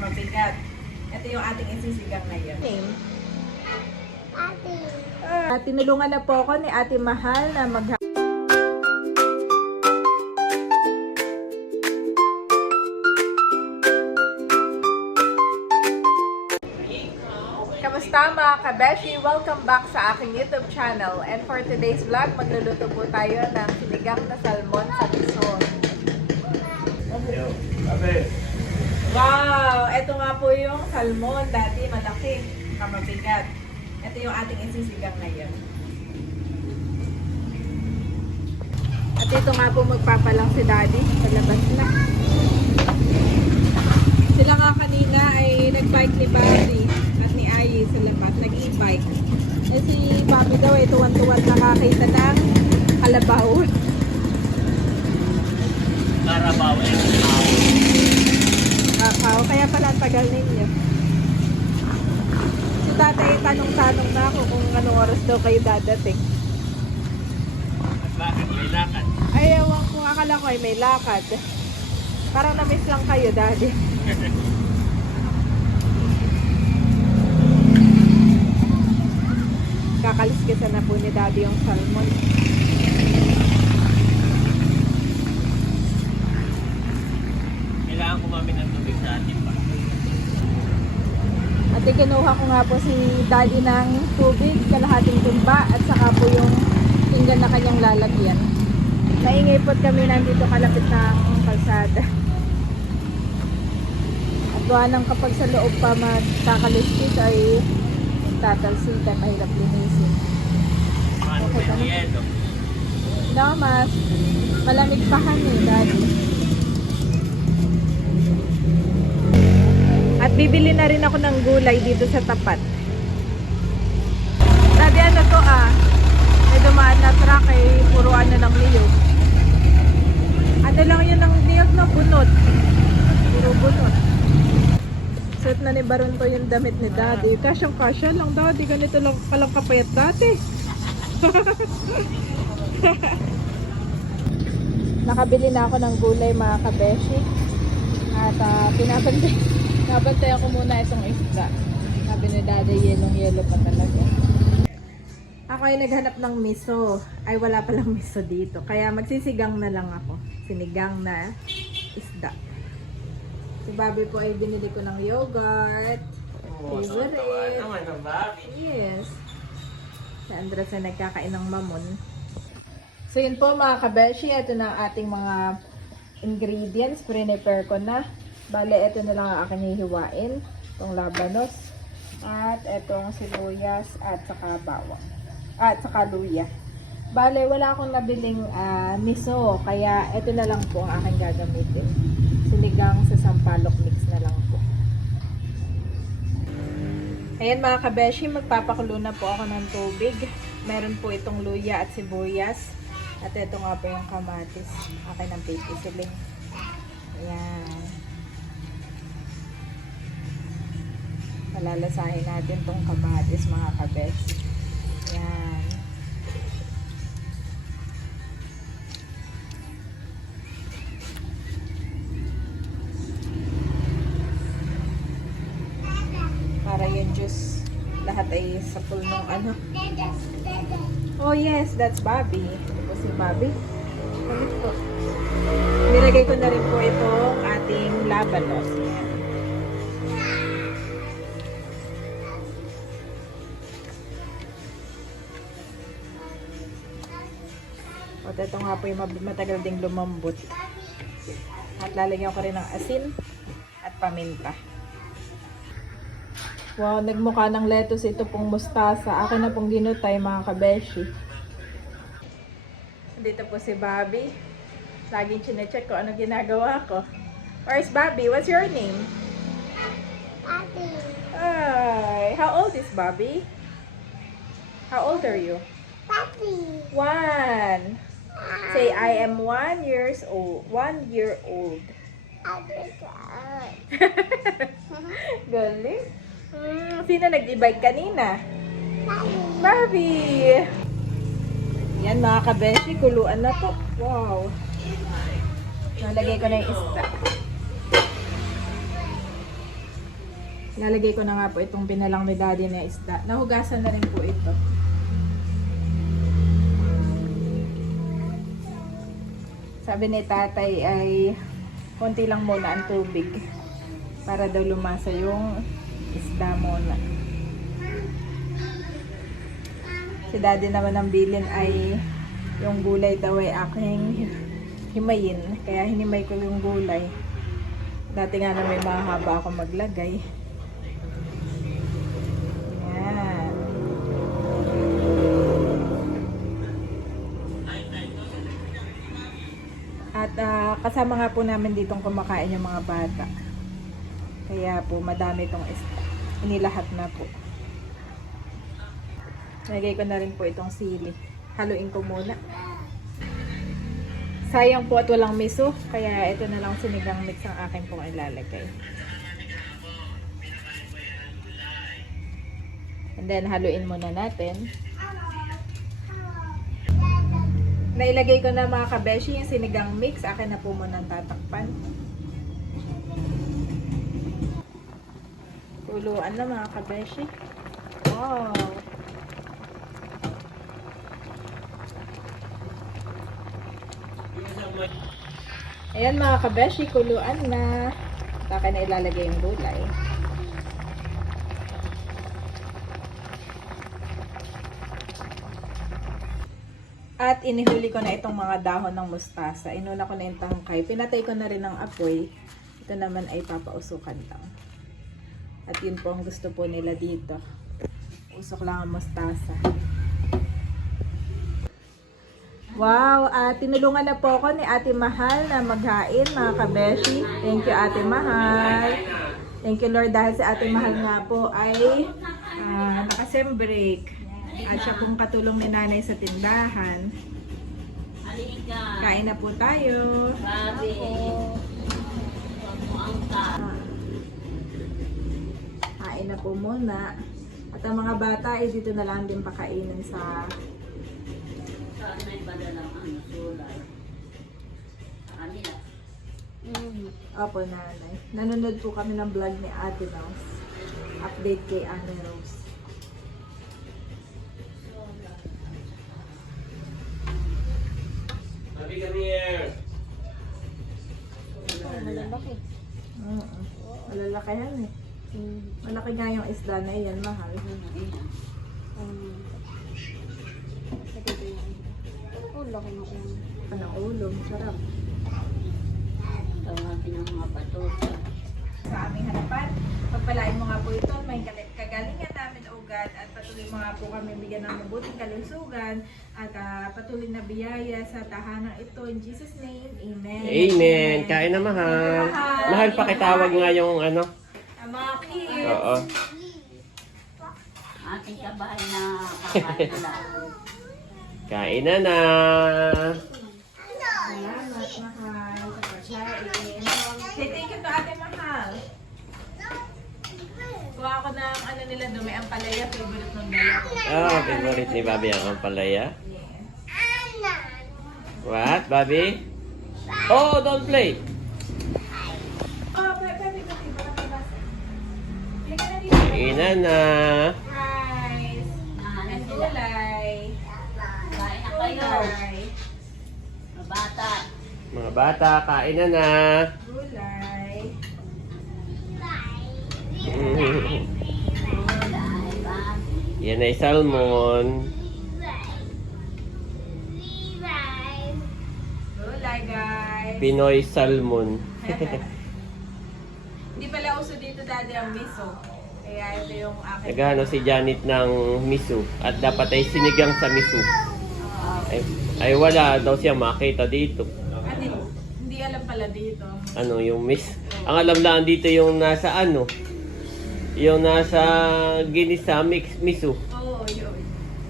mabigat. Ito yung ating isisigang ngayon. Name? Ate. Tinulungan na po ako ni Ate Mahal na Kamusta mga kabeshi? Welcome back sa aking YouTube channel. And for today's vlog, magluluto po tayo ng sinigang na salmon sa Quezon. Wow! Ito nga po yung salmon. Dati malaki, mabigat. Ito yung ating isisigang ngayon. At ito nga po magpapalang si Daddy sa labas na. Sila nga kanina ay nagbike ni Bobby at ni Ayi sa labas. Nag-e-bike. Eh si Bobby daw ay tuwan-tuwan nakakita ng kalabaw. Karabaw eh. Kakaw. Kaya pala ang tagal ninyo. Si tatay tanong-tanong na ako kung anong oras daw kayo dadating. At bakit may lakad? Ay, ewan ko. Akala ko ay may lakad. Parang na-miss lang kayo, Daddy. Kakaliskisan na po ni Daddy yung salmon. Kailangan kumamit ng tubig sa atin pa. At kinuha ko nga po si Daddy ng tubig, kalahating timba, at saka po yung pinggan na kanyang lalagyan. Naingay po kami nandito kalapit ng kalsada. At gawa ng kapag sa loob pa magkakaliskis ay tatalsikan, mahirap linisin. Paano Okay, may yelo? No, mas malamig pa kami, Daddy. At bibili na rin ako ng gulay dito sa tapat. Daddy, ano to may dumaan na truck ay puro ano ng niyog. Ano lang yun ng niyog na bunot. Puro bunot. Suot na ni Baron to yung damit ni Daddy. Kasyang-kasya lang, Daddy. Ganito lang palang kapayat dati. Nakabili na ako ng gulay mga kabeshi. At pinabantay ako muna itong isda. Sabi ni Daddy, yellow pa talaga. Ako ay naghanap ng miso. Ay wala palang miso dito. Kaya magsisigang na lang ako. Sinigang na isda. Si Bobby po ay binili ko ng yogurt. Favorite. Naman ang Bobby. Yes. Si Andres ay nagkakain ng mamon. So yun po mga kabeshi. Ito na ang ating mga ingredients. Prepare ko na. Bale, ito na lang ang aking hihiwain. Itong labanos. At itong sibuyas at saka bawang. At saka luya. Bale, wala akong nabiling miso. Kaya ito na lang po ang aking gagamitin. Sinigang sa sampalok mix na lang po. Ayan mga kabeshi, magpapakulo na po ako ng tubig. Meron po itong luya at sibuyas. At ito nga po yung kamatis. Akin ng pipisiling. Ayan. Palalasahin natin tong kamatis mga kabeshi. Ayan. Para yung juice lahat ay sa full ng ano. Oh yes, that's Bobby. Ito po si Bobby. Kamit po. Nilagay ko na rin po itong ating labanos. Ayan. At ito nga po yung matagal ding lumambot. At lalagyan ko rin ng asin at paminta. Wow, nagmukha ng lettuce ito pong mustasa. Akin na pong ginutay mga kabeshi. Dito po si Bobby. Laging chinecheck ko ano ginagawa ko. Where's Bobby? What's your name? Bobby. Hi. How old is Bobby? How old are you? Bobby. 1. Say, I am 1 year old. 1 year old. Galing. Sino nag-e-bike kanina? Bobby. Yan mga kabeshi, kuluan na to. Wow. Nalagay ko na yung isda. Lalagay ko na nga po itong pinalang ni Daddy na isda. Nahugasan na rin po ito. Sabi ni Tatay ay konti lang muna ang tubig para daw lumasa yung isda muna. Si Daddy naman ang bilin ay yung gulay daw ay aking himayin. Kaya hinimay ko yung gulay. Dati nga na may mahaba ako maglagay. Yan. At kasama nga po namin ditong kumakain yung mga bata. Kaya po madami itong isda. Inilahat na po. Lagay ko na rin po itong sili. Haluin ko muna. Sayang po at walang miso. Kaya ito na lang sinigang mix ang akin pong ilalagay. And then haluin muna natin. Nailagay ko na mga kabeshi yung sinigang mix. Akin na po muna tatakpan. Kuluan na mga kabeshi. Wow! Ayan mga kabeshi, kuluan na. Akin na ilalagay yung gulay. At inihuli ko na itong mga dahon ng mustasa. Inuna ko na yung tangkay. Pinatay ko na rin ng apoy. Ito naman ay papausukan lang. At yun po ang gusto po nila dito. Usok lang ang mustasa. Wow! At tinulungan na po ako ni Ate Mahal na maghain mga kabeshi. Thank you Ate Mahal. Thank you Lord dahil si Ate Mahal nga po ay naka-sem break. At siya pong katulong ni nanay sa tindahan. Kain na po tayo. Kain na po muna. At ang mga bata ay dito na lang din pakainin sa... Opo nanay. Nanonood po kami ng vlog ni Ate Rose. Update kay Ate Rose. Come here. Malalaki. Malalaki yan eh. Malaki nga yung isda na yan, mahal. Oh, laki mo yan. Anong ulo, sarap. Tawagin ang mga patusa. Sa aming harapan, pagpalain mo nga po ito, may kagalingan namin ugat at patuloy mo nga po kami bigyan ng mabuting kalusugan at patuloy na biyaya sa tahanang ito. In Jesus' name, Amen. Amen. Kain na mahal. Mahal, pakitawag nga yung ano. Ang mga kids. Oo. Ating kabahay na kakain na lang. Kain na na. Salamat, mahal, sa pagkain. Say thank you to Ate Mahal. Kuha ako ng ano nila doon, may ampalaya, favorite ng dalawa. Favorite ni Bobby ang ampalaya. Yes. What, Bobby? Oh, don't play. Oh, pwede ko diba katibas. Halika na dito. Kain na na. Rice. And gulay. Kain na kayo. Gulay. Mabata. Mga bata, kain na na. Gulay. Yan ay salmon. Gulay, guys. Pinoy salmon. Hindi pala uso dito dati ang miso. Kaya ito yung akin. Nagano si Janet ng miso at dapat ay sinigang sa miso. Ay wala daw siya makita dito. Hindi alam pala dito. Ano yung ang alam lang dito yung nasa ano, yung nasa ginisa miso. Oo, yun.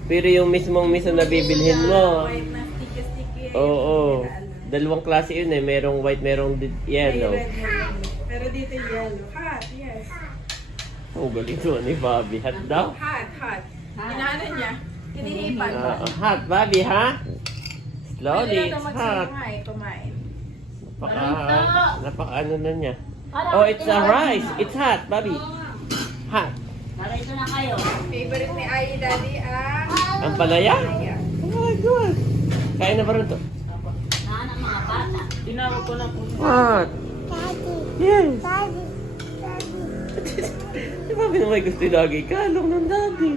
Pero yung mismong miso na bibilhin mo, White na sticky-sticky. oo, dalawang klase yun eh, merong white, merong yellow. Red, red. Pero dito yellow. Hot, yes. Oh, galing to ni Bobby. Hot daw? Hot. Inaano niya? Hinihipan ba? Hot, Bobby, ha? Slowly, Pwede na it's ito hot. kumain. Napaka ano na niya. Oh, it's a rice. It's hot, Bobby. Hot. Narito na kayo. Favorite ni Ai, Daddy, Ang palaya? Ayan. Oh my God. Kain na ba rin to? Naan ang mga bata. Tinawag ko na po. What? Yes. Di ba may gusto lagi kalong ng daddy?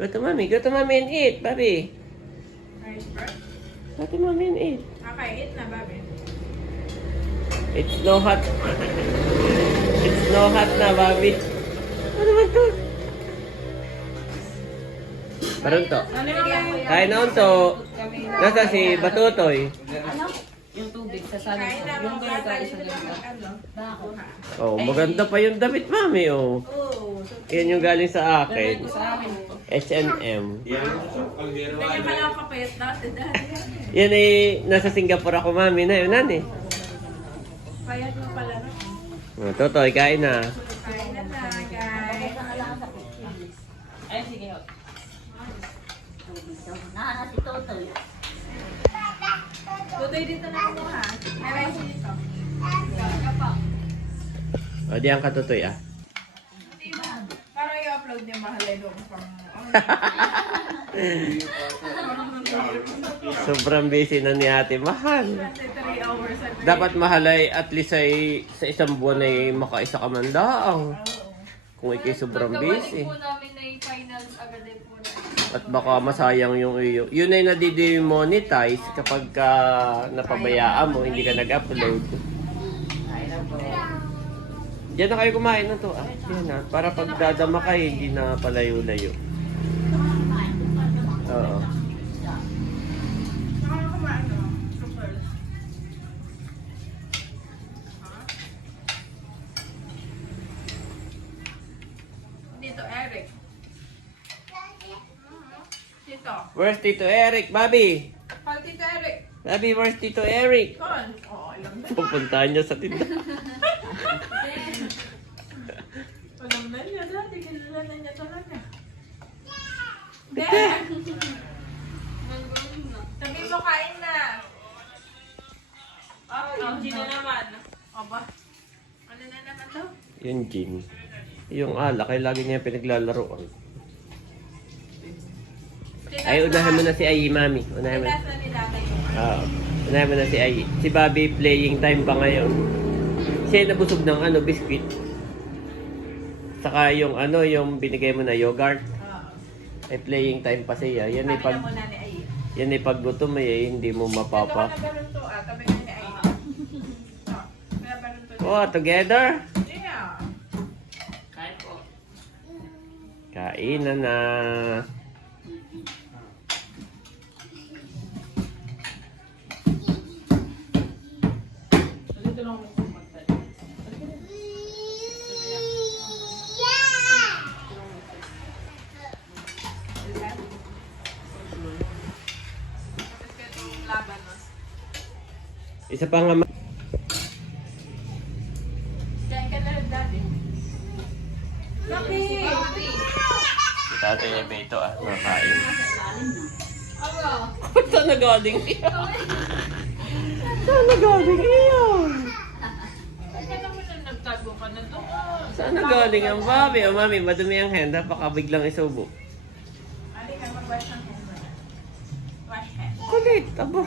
Go to mommy and eat, Bobby. Nice, bro. Go to mommy and eat. Okay, eat na, baby. It's no hot. It's no hot na, Bobby. Ano naman to? Parang to. Ano yung Kain na to. Nasa si Batutoy. Yung tubig sa kain salad. na Yung mga kayo tayo bata sa dito ganito. ano? Bako. Oh, maganda pa yung damit, mami, oh. Oo. Yan yung galing sa akin. Ito sa amin. H&M. Ganyan ka lang kapayat dati, Daddy. Yan ay nasa Singapore ako, mami, na yun, nani. Payat mo pala, no? Oh, Totoy, kain na. Kain na, guys. Baka na lang sa kutsyon. Ay, sige. Tubig daw. Naan si Totoy. Tutoy dito na ako, ha? May rice dito. O, diyan ka, Totoy, ah. Parang i-upload niya mahalay doon pang... Sobrang busy na ni ate. Mahal. 23 hours a day. Dapat mahalay at least ay sa isang buwan ay makaisa ka man daang. Kung ikay sobrang busy. po namin na yung finals agad din po na. At baka masayang yung iyo. Yun ay nadidemonetize kapag ka napabayaan mo, hindi ka nag-upload. Diyan na kayo kumain na to. Ah, yan na. Para pag dadama kayo, hindi na palayo-layo. Oo. Nakakakumaan, no? Super. Dito, Eric. Dito. Where's Tito Eric, Bobby? Pal, Tito Eric. Bobby, where's Tito Eric? Kon. Oo, alam na. Pupuntahan niya sa tindahan. Alam na niya, dati. Kilala na niya talaga. Dad! Sabi mo, kain na. Oh, hindi na naman. Aba. Ano na naman to? Yung gin. Yung alak, ay lagi niya pinaglalaroan. Ay, unahan mo na si Ai, mami. Unahan mo na. Tinasa ni tatay yung Oo. Unahan mo na si Ai. Si Bobby, playing time pa ngayon. Siya ay nabusog ng biscuit. Saka yung yung binigay mo na yogurt. Ay playing time pa siya. Yan ay Sabi pag na muna ni Ai. yan ay pag gutom hindi mo Ito mapapa. na ganun to, tabi na ni Ai. Kaya ganun to. Oh, together. Yeah. Kain po. Kain na. Dito lang ako magdala. Isa pa nga Kain ka na rin, Daddy. Lucky! si tatay niya Beto nakain. Aba, Saan nagaling Saan nagaling iyon? Kaya naman na nagtago ka na to. Saan nagaling ang Bobby? O mami, madumi ang hand. Baka biglang isubo. Ali ka mag-wash ng hand. Wash hand. Kulit, abo.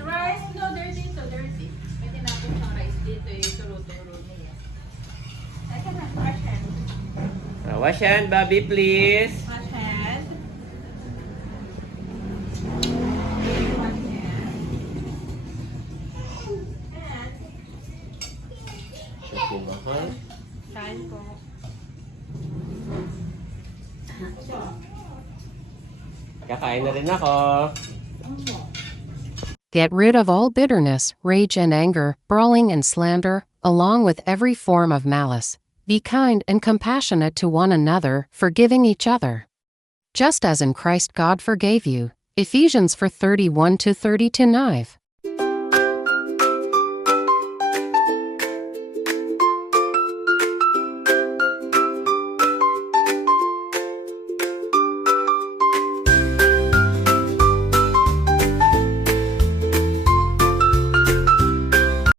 Rice? No, dirty to dirty. May tinapos ng rice dito yung turo-turo niya. Ay ka na, wash hand. Wash hand, Bobby, please. Wash hand. Wash hand. And, kain po. Kakain na rin ako. Get rid of all bitterness, rage and anger, brawling and slander, along with every form of malice. Be kind and compassionate to one another, forgiving each other. Just as in Christ God forgave you. Ephesians 4:31-32.